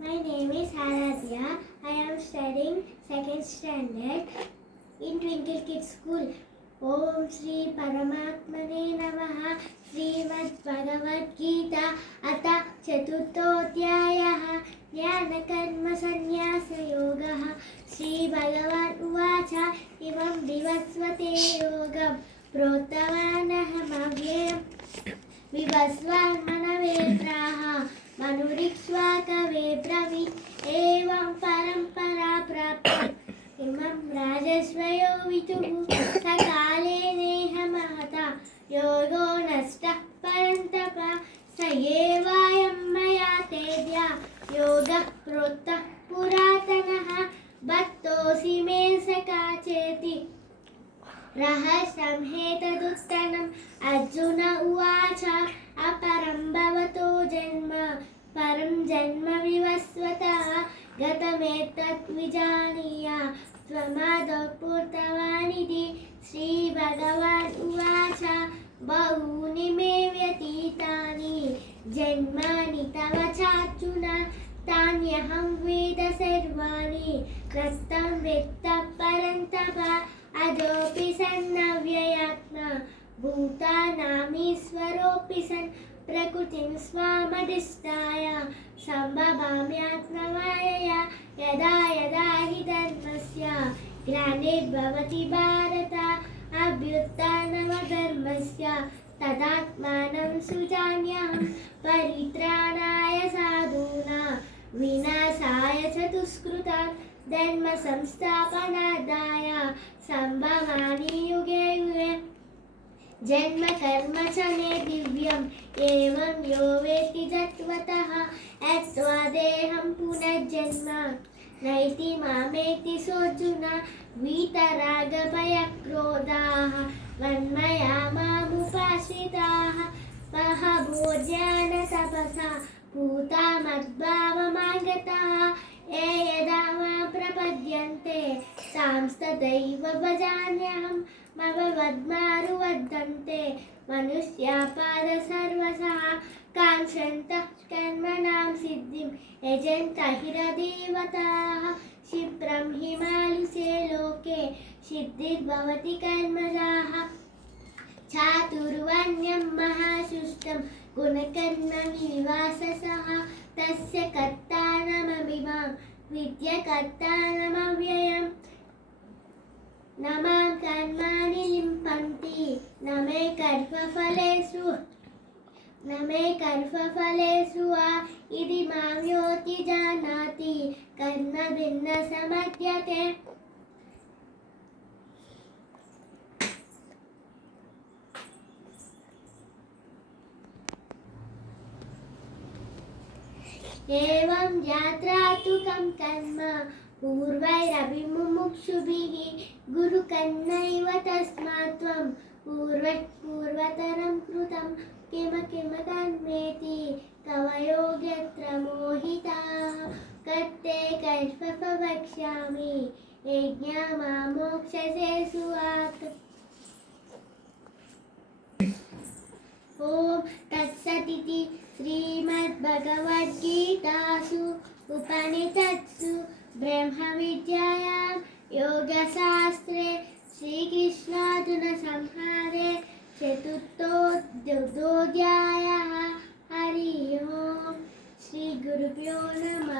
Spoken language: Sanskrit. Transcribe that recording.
My name is Aradhya. I am studying second standard in Twinkle Kids School. Om Shri Paramatmane Namaha. Srimad Bhagavad Gita Atha Chaturthodhyayah Jnana Sannyasa Yogaha. Shri Bhagavan Uvacha Imam Vivasvate Yogam Protavanaham Avyayam Vivasvan Manave Praha Manurikshvakave Bravi Evam Parampara Prapta Imam Rajasvayo Vituhu Sakale Neha Mahata Yogo Nasta Parantapa Sayevayam Maya Tedya Yoga Prota Puratanaha Bhattosi Me Sakacheti Rahasam Hetaduttanam Arjuna Uvacha Aparam Bhavato Janma Param Janma Vivasvata Gatametat Vijaniya Tvamado Purtavanidhi Sri Bhagavan Uvacha Bahuni Me Vyatitani Janmani Tava Chachuna Tanyaham Veda Sarvani Rastam Vitta Parantapa Adopi Sannavyayatma Bhutanamishwaropi san Prakutim Swamadhisthaya Sambhavamyatmavayaya Yada Yada Hi Dharmasya Glanirvavati Bharata Abhyuttanavadharmasya Tadatmanam Sujanyaham Paritranaya Sadhuna Vinasaya Chatuskrita Dharma Samsthapanadaya Sambhavani Yuge Yuge Janma Karma Chane Divyam Evam Yo Veti Jatvataha Atva Deham Punajjanma Naiti Mameti Sojuna Vitaraga Bhayakrodaha Vanmaya Mamupashitaha Pahabhojyana Tapasa Puta Madbhava Mangataha Eyadama Prapadyante Samstataiva Bhajanyaham Mavavadmaru Vaddante Manusyapada Sarvasaha Kanshanta Karmanam Siddhim Ejanta Hiradevataha Shipram Himaluse Loke Siddhir Bhavati Karmajaha Chaturvanyam Mahashustam Gunakarma Vivasasaha Tasya Kartanamamimam Vidya Kartanamavyayam Namam Karmani Limpanti Name Karfa Falesu Idi Mamyoti Janati Karna Vinna Samatyate Evam Yatratukam Karma Purvairabhimumukshubhihi Guru Kannaiva Tasmatvam Purvataram Krutam Kema Kema Kanmeti Kavayogyatra Mohitaha Katte Kaishpapa Vakshami Yajna Mamokshase Suat Om Tatsatiti Srimad Bhagavad Gitasu Upanishatsu Brahma Vidyayam Yoga Shastre Shri Krishna Arjuna Samhare Chaturthodhyayah Hari Om Shri Gurubhyo Namah